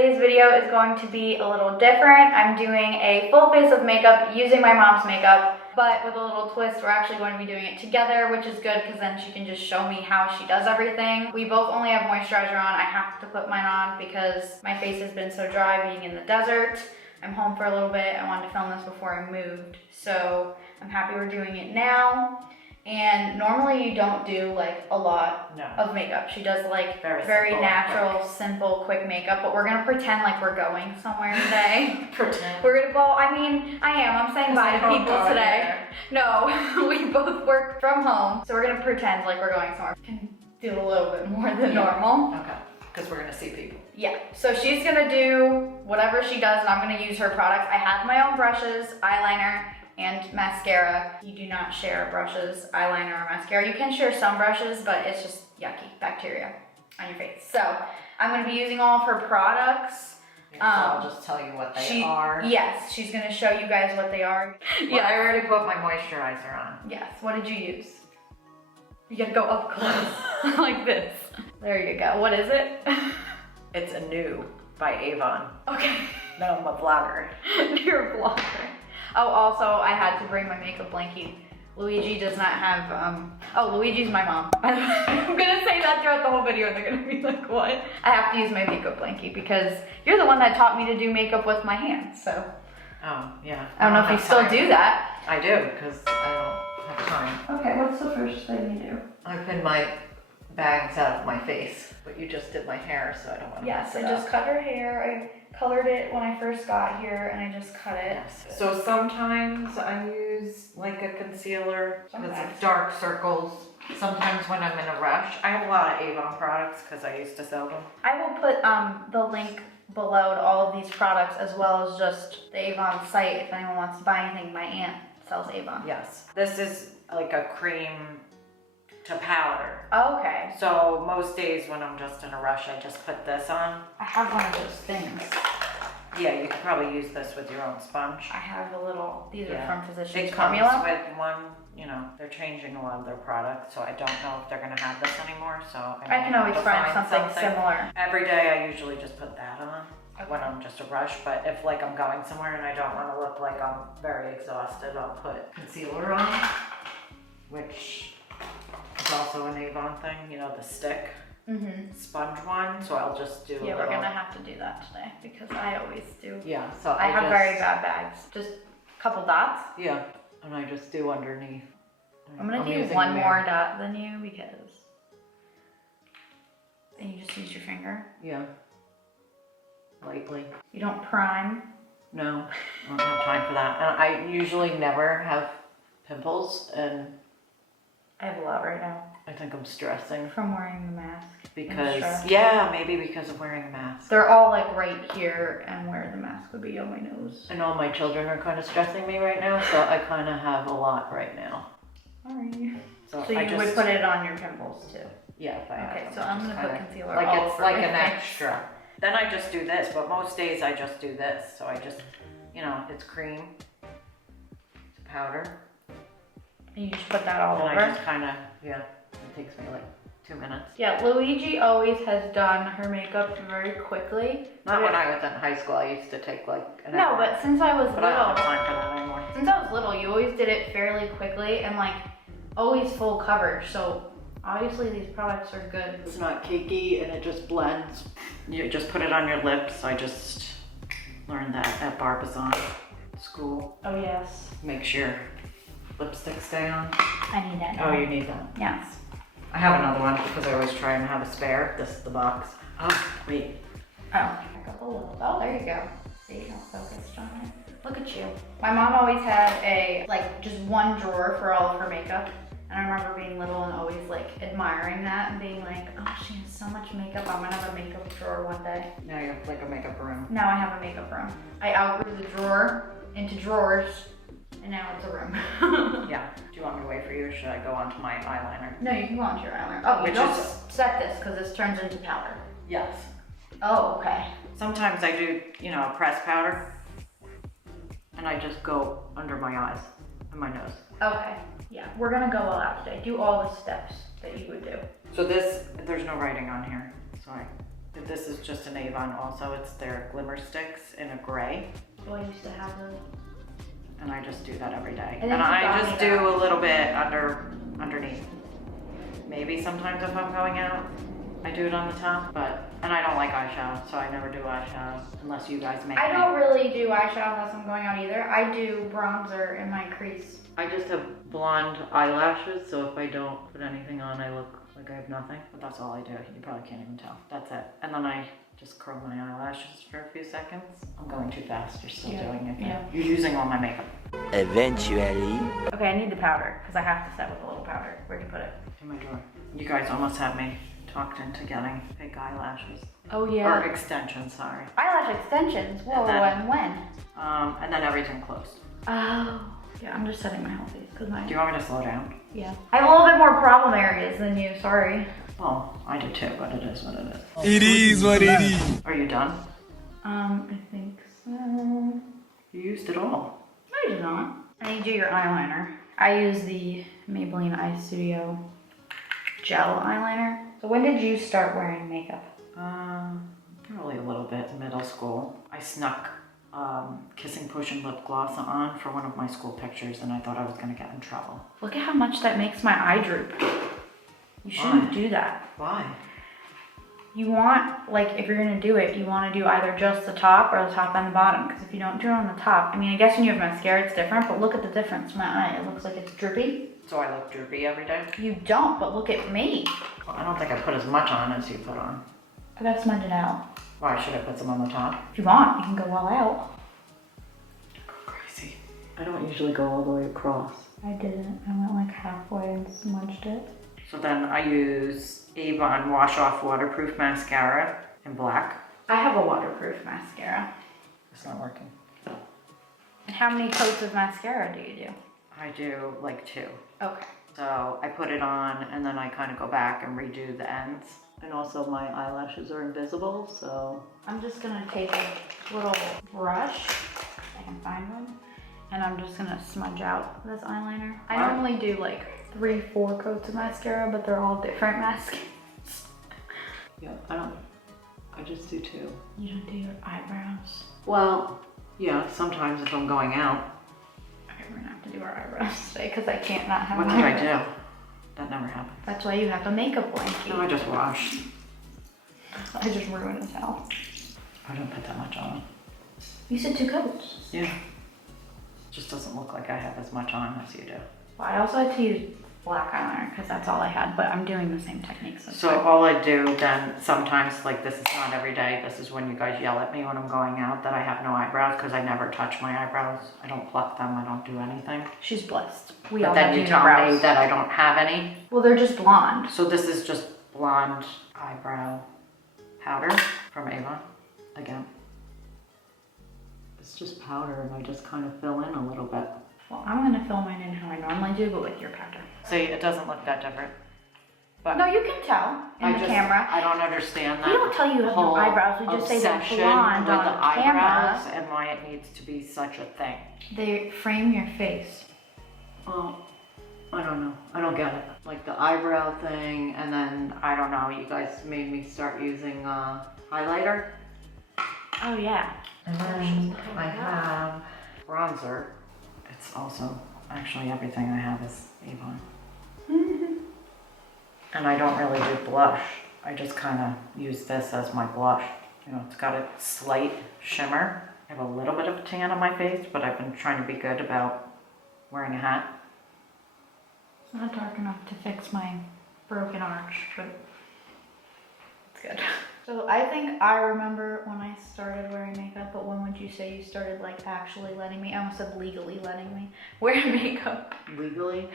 today's video is going to be a little different. I'm doing a full face of makeup using my mom's makeup, but with a little twist. We're actually going to be doing it together, which is good because then she can just show me how she does everything. We both only have moisturizer on. I have to put mine on because my face has been so dry being in the desert. I'm home for a little bit. I wanted to film this before I moved, so I'm happy we're doing it now. And normally you don't do like a lot of makeup. She does like very natural, simple, quick makeup, but we're gonna pretend like we're going somewhere today. Pretend? We're gonna, well, I mean, I am. I'm saying bye to people today. No, we both work from home, so we're gonna pretend like we're going somewhere. Can do a little bit more than normal. Okay, because we're gonna see people. Yeah, so she's gonna do whatever she does and I'm gonna use her products. I have my own brushes, eyeliner, and mascara. You do not share brushes, eyeliner, or mascara. You can share some brushes, but it's just yucky bacteria on your face. So I'm gonna be using all of her products. So I'll just tell you what they are. Yes, she's gonna show you guys what they are. Well, yeah, I already put my moisturizer on. Yes, what did you use? You gotta go up close, like this. There you go, what is it? It's a new by Avon. Okay. No, I'm a vlogger. You're a vlogger. Oh, also, I had to bring my makeup blankie. Luigi does not have, oh, Luigi's my mom. I'm gonna say that throughout the whole video and they're gonna be like, what? I have to use my makeup blankie because you're the one that taught me to do makeup with my hands, so. Oh, yeah. I don't know if you still do that. I do, because I don't have time. Okay, what's the first thing you do? I pin my bags out of my face, but you just did my hair, so I don't want to Yes, I just cut her hair. I colored it when I first got here and I just cut it. Yes. So sometimes I use like a concealer with dark circles. Sometimes when I'm in a rush. I have a lot of Avon products because I used to sell them. I will put the link below to all of these products as well as just the Avon site if anyone wants to buy anything. My aunt sells Avon. Yes. This is like a cream to powder. Okay. So most days when I'm just in a rush, I just put this on. I have one of those things. Yeah, you could probably use this with your own sponge. I have a little, these are from Physicians It Formula. comes with one, you know, they're changing a lot of their products, so I don't know if they're gonna have this anymore, so I can always find something similar. Every day I usually just put that on when I'm just a rush, but if like I'm going somewhere and I don't wanna look like I'm very exhausted, I'll put concealer on, which is also an Avon thing, you know, the stick. Sponge one, so I'll just do we're gonna have to do that today because I always do. Yeah, so I have very bad bags. Just a couple dots. Yeah, and I just do underneath. I'm gonna do one more dot than you because. And you just use your finger. Yeah. Lightly. You don't prime. No, I don't have time for that. And I usually never have pimples, and I have a lot right now. I think I'm stressing. From wearing the mask. Because, yeah, maybe because of wearing a mask. They're all like right here and where the mask would be on my nose. And all my children are kind of stressing me right now, so I kind of have a lot right now. Alright. So you would put it on your pimples too? Yeah, if I have them. Okay, so I'm going to put concealer like all it's over like my an face. extra. Then I just do this, but most days I just do this. So I just, you know, it's cream, it's powder. And you just put that all over? And I just kind of, yeah, it takes me like 2 minutes. Yeah, Luigi always has done her makeup very quickly. Not when I was in high school. I used to take like an hour. No, but since I was little. I don't have time for that anymore. Since I was little, you always did it fairly quickly and like always full coverage. So obviously these products are good. It's not cakey and it just blends. You just put it on your lips. I just learned that at Barbizon school. Oh yes. Make sure lipstick stay on. I need that now. Oh, you need that? Yes. I have another one because I always try and have a spare. This is the box. Oh, wait. Oh, back up a little. Oh, there you go. See how focused on it. Look at you. My mom always had just one drawer for all of her makeup. And I remember being little and always like admiring that and being like, oh, she has so much makeup. I'm gonna have a makeup drawer one day. Now you have like a makeup room. Now I have a makeup room. I outgrew the drawer into drawers and now it's a room. Yeah. Do you want me to wait for you or should I go on to my eyeliner? No, you can go on to your eyeliner. Oh, you don't set this because this turns into powder. Yes. Oh, okay. Sometimes I do, you know, a pressed powder and I just go under my eyes and my nose. Okay. Yeah, we're gonna go all out today. Do all the steps that you would do. So this, there's no writing on here, so I This is just an Avon also. It's their Glimmersticks in a gray. Oh, I used to have those. And I just do that every day. And And I you got just me do that. a little bit underneath. Maybe sometimes if I'm going out, I do it on the top, and I don't like eyeshadow, so I never do eyeshadow unless you guys make I me. don't really do eyeshadow unless I'm going out either. I do bronzer in my crease. I just have blonde eyelashes, so if I don't put anything on, I look like I have nothing. But that's all I do. You probably can't even tell. That's it. And then I just curl my eyelashes for a few seconds. I'm going too fast. You're still doing it. Yeah. You're using all my makeup. Eventually. Okay, I need the powder because I have to set with a little powder. Where'd you put it? In my drawer. You guys almost had me talked into getting fake eyelashes. Oh Or extensions, sorry. Eyelash extensions. Whoa, And then- when? And then everything closed. Oh. Yeah, I'm just setting my whole face because Do you want me to slow down? Yeah. I have a little bit more problem areas than you, sorry. Well, I do too, but it is what it is. It is what it is. Are you done? I think so. You used it all. No, you did not. I need to do your eyeliner. I use the Maybelline Eyestudio gel eyeliner. So when did you start wearing makeup? Probably a little bit in middle school. I snuck Kissing Potion lip gloss on for one of my school pictures, and I thought I was gonna get in trouble. Look at how much that makes my eye droop. You shouldn't do that. Why? You want, like, if you're gonna do it, you wanna do either just the top or the top and the bottom. Because if you don't do it on the top, I mean, I guess when you have mascara, it's different, but look at the difference in my eye. It looks like it's droopy. So I look droopy every day? You don't, but look at me. Well, I don't think I put as much on as you put on. I gotta smudge it out. Why should I put some on the top? If you want, you can go all out. Go crazy. I don't usually go all the way across. I didn't. I went like halfway and smudged it. So then I use Avon Wash Off Waterproof Mascara in black. I have a waterproof mascara. It's not working. And how many coats of mascara do you do? I do like 2. Okay. So I put it on and then I kind of go back and redo the ends. And also my eyelashes are invisible, so. I'm just gonna take a little brush, if I can find one, and I'm just gonna smudge out this eyeliner. I Wow. normally do like 3-4 coats of mascara, but they're all different mascaras. Yeah, I just do 2. You don't do your eyebrows. Well, yeah, sometimes if I'm going out. Okay, we're gonna have to do our eyebrows today because I can't not have What my did I eyebrows. do? That never happened. That's why you have a makeup blanket. No, I just washed. I just ruined his house. I didn't put that much on. You said 2 coats. Yeah. It just doesn't look like I have as much on as you do. Well, I also had to use black eyeliner because that's all I had, but I'm doing the same techniques. So all I do then sometimes, like this is not every day, this is when you guys yell at me when I'm going out that I have no eyebrows because I never touch my eyebrows. I don't pluck them, I don't do anything. She's blessed. We But all then have you tell unibrows. me that I don't have any. Well, they're just blonde. So this is just blonde eyebrow powder from Avon, again. It's just powder and I just kind of fill in a little bit. Well, I'm gonna fill mine in how I normally do, but with your powder. See, it doesn't look that different. But No, you can tell in the camera. I don't understand that. We don't tell you you have no whole eyebrows. We just say they're obsession blonde with on the camera. eyebrows and why it needs to be such a thing. They frame your face. Well, I don't know. I don't get it. Like the eyebrow thing, and then I don't know. You guys made me start using highlighter. Oh yeah. And then I have bronzer. It's also actually everything I have is Avon. And I don't really do blush. I just kind of use this as my blush. You know, it's got a slight shimmer. I have a little bit of a tan on my face, but I've been trying to be good about wearing a hat. It's not dark enough to fix my broken arch, but it's good. So I think I remember when I started wearing makeup, but when would you say you started like actually letting me, I almost said legally letting me wear makeup. Legally?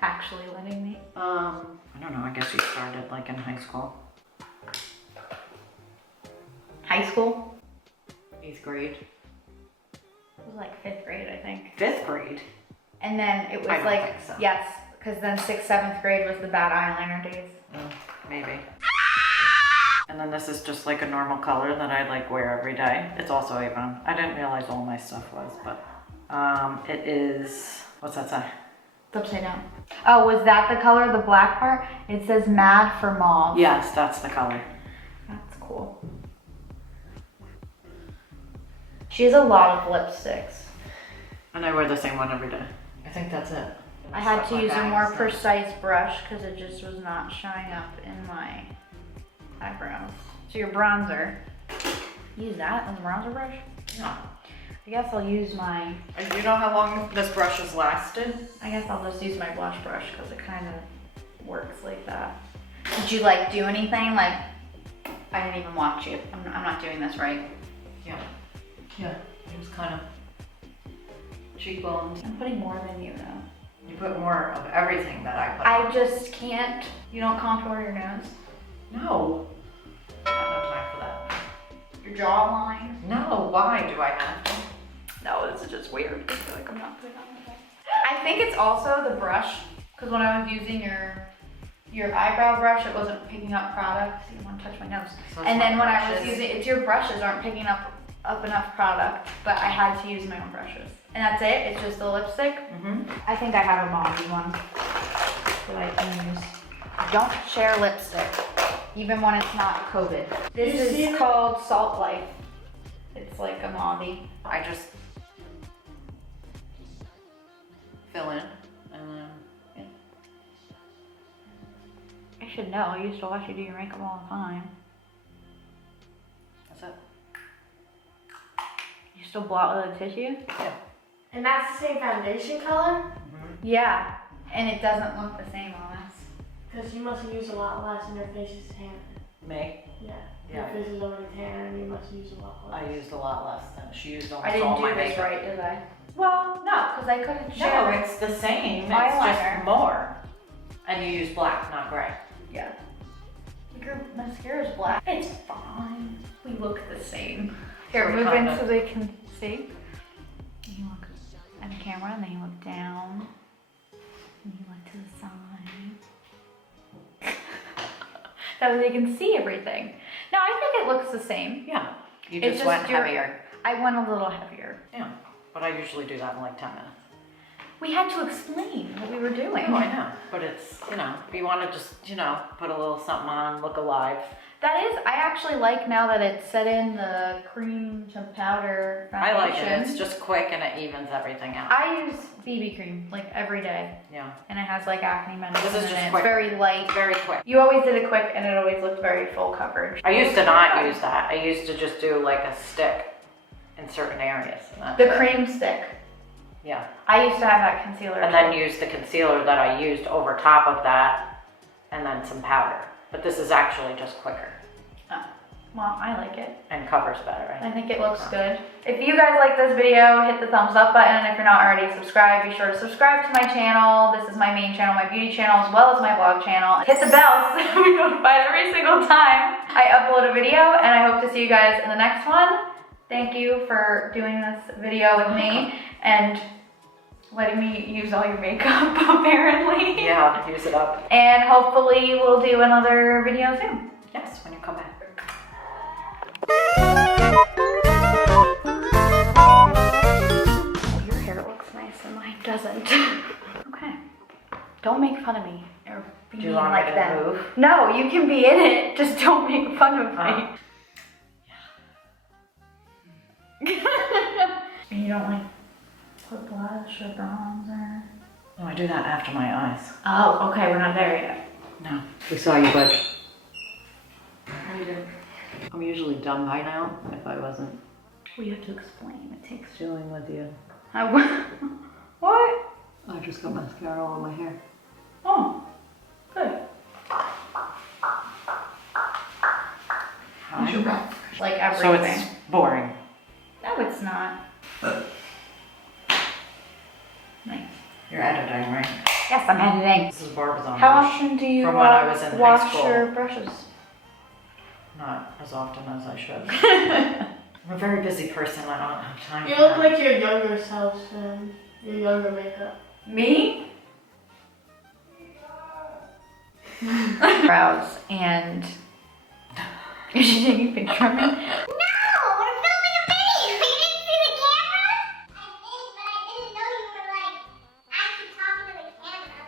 Actually letting me. I don't know, I guess you started like in high school. High school? 8th grade. It was like 5th grade, I think. 5th grade? And then it was I don't like, think so. yes, because then 6th, 7th grade was the bad eyeliner days. Maybe. And then this is just like a normal color that I like wear every day. It's also Avon. I didn't realize all my stuff was, but it is, what's that say? It's upside down. Oh, was that the color, the black part? It says mad for mauve. Yes, that's the color. That's cool. She has a lot of lipsticks. And I wear the same one every day. I think that's it. I had Stuff to like use a that, more so. precise brush because it just was not showing up in my eyebrows. So your bronzer, use that as a bronzer brush? Yeah. I guess I'll use my, And you know how long this brush has lasted? I guess I'll just use my blush brush because it kind of works like that. Did you like do anything? Like, I didn't even watch you. I'm not doing this right. Yeah. Yeah, it was kind of cheekbones. I'm putting more than you though. You put more of everything that I put. I just can't. You don't contour your nose? No. I have no time for that. Your jawline? No, why do I have to? No, this is just weird. I feel like I'm not putting on my face. I think it's also the brush, because when I was using your eyebrow brush, it wasn't picking up product. You want to touch my nose. So it's And then my when I was brushes. using, it's your brushes aren't picking up enough product, but I had to use my own brushes. And that's it, it's just the lipstick. Mm-hmm. I think I have a mauve one that I can use. Don't share lipstick, even when it's not coated. This is called Salt Life. It's like a mauve. I just fill in and then I should know, I used to watch you do your makeup all the time. that's it. You still blot with a tissue? Yeah. And that's the same foundation color? Mm-hmm. Yeah, and it doesn't look the same on us. Because you must have used a lot less and your face is tan. Me? Yeah. Yeah. Your face is already tan and you must use a lot less. I used a lot less than she used almost I didn't all do my this makeup. right, did I? Well, no, because I couldn't No, share. it's the same. It's Eyeliner. just more. And you use black, not gray. Yeah. Your mascara's black. It's fine. We look the same. Here, So move in kinda- so they can see. You look at the camera, and then you look down. And you look to the side. That way they can see everything. No, I think it looks the same. Yeah. You It's just went your- heavier. I went a little heavier. Yeah. But I usually do that in like 10 minutes. We had to explain what we were doing. Oh, I know. But it's, you know, if you want to just, you know, put a little something on, look alive. That is, I actually like now that it's set in the cream to powder I foundation. like it. It's just quick and it evens everything out. I use BB cream like every day, Yeah. and it has like acne medicine This is in just it. quick. It's very light. It's very quick. You always did it quick, and it always looked very full coverage. I used to not use that. I used to just do like a stick in certain areas. And that's The it. cream stick. Yeah. I used to have that concealer. And then use the concealer that I used over top of that and then some powder. But this is actually just quicker Oh, well, I like it. and covers better. I think it looks good. If you guys like this video, hit the thumbs up button. If you're not already subscribed, be sure to subscribe to my channel. This is my main channel, my beauty channel, as well as my vlog channel. Hit the bell so you're notified every single time I upload a video, and I hope to see you guys in the next one. Thank you for doing this video with me and letting me use all your makeup, apparently. Yeah, use it up. And hopefully we'll do another video soon. Yes, when you come back. Your hair looks nice and mine doesn't. Okay. Don't make fun of me or be Do you mean want me like to that. move? No, you can be in it. Just don't make fun of me. And you don't like put blush or bronzer? No, I do that after my eyes. Oh, okay. We're not there yet. No. We saw you, bud. How are you doing? I'm usually done by now if I wasn't Well, you have to explain. It takes. dealing with you. What? I just got mascara all on my hair. Oh, good. Hi. Like So everything. it's boring. No, it's not. Nice. You're editing, right? Yes, I'm editing. This is Barbizon. How often do you From when I was in high wash school. your brushes? Not as often as I should. I'm a very busy person. I don't have time You for look that. like your younger self and your younger makeup. Me? Brows and. Is she taking a picture of me? No, we're filming a video. You didn't see the camera? I did, but I didn't know you were like actually talking to the camera.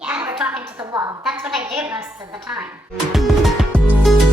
Yeah, we're talking to the wall. That's what I do most of the time.